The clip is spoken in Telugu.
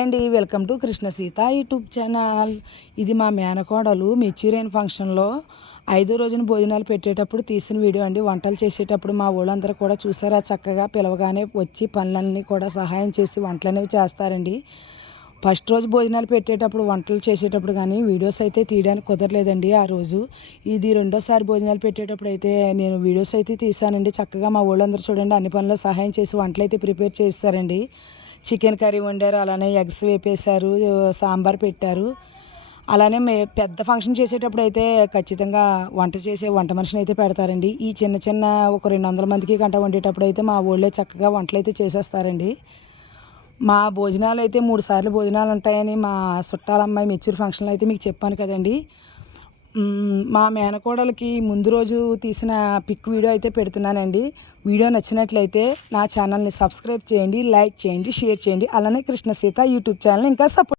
అండి welcome to Krishna Seetha YouTube channel. ఇది మా మేనకోడలు మెచ్యూరైన ఫంక్షన్లో ఐదో రోజున భోజనాలు పెట్టేటప్పుడు తీసిన వీడియో అండి. వంటలు చేసేటప్పుడు మా ఊళ్ళందరూ కూడా చూసారా? చక్కగా పిలవగానే వచ్చి పనులన్నీ కూడా సహాయం చేసి వంటలు అనేవి చేస్తారండి. ఫస్ట్ రోజు భోజనాలు పెట్టేటప్పుడు వంటలు చేసేటప్పుడు కానీ వీడియోస్ అయితే తీయడానికి కుదరలేదండి ఆ రోజు. ఇది రెండోసారి భోజనాలు పెట్టేటప్పుడు అయితే నేను వీడియోస్ అయితే తీసానండి చక్కగా మా ఊళ్ళందరూ చూడండి అన్ని పనుల్లో సహాయం చేసి వంటలు అయితే ప్రిపేర్ చేస్తారండి. చికెన్ కర్రీ వండారు అలానే ఎగ్స్ వేపేశారు సాంబార్ పెట్టారు. అలానే మే పెద్ద ఫంక్షన్ చేసేటప్పుడు అయితే ఖచ్చితంగా వంట చేసే వంట మనిషిని అయితే పెడతారండి. ఈ చిన్న చిన్న ఒక రెండు వందల మందికి గంట వండేటప్పుడు అయితే మా ఊళ్ళో చక్కగా వంటలు అయితే చేసేస్తారండి. మా భోజనాలు అయితే మూడు సార్లు భోజనాలు ఉంటాయని మా చుట్టాల అమ్మాయి మెచ్యూర్ ఫంక్షన్లో అయితే మీకు చెప్పాను కదండి. మా మేనకోడలకి ముందు రోజు తీసిన పిక్ వీడియో అయితే పెడుతున్నానండి. వీడియో నచ్చినట్లయితే నా ఛానల్ని సబ్స్క్రైబ్ చేయండి లైక్ చేయండి షేర్ చేయండి. అలానే కృష్ణ సీత యూట్యూబ్ ఛానల్ ఇంకా సపోర్ట్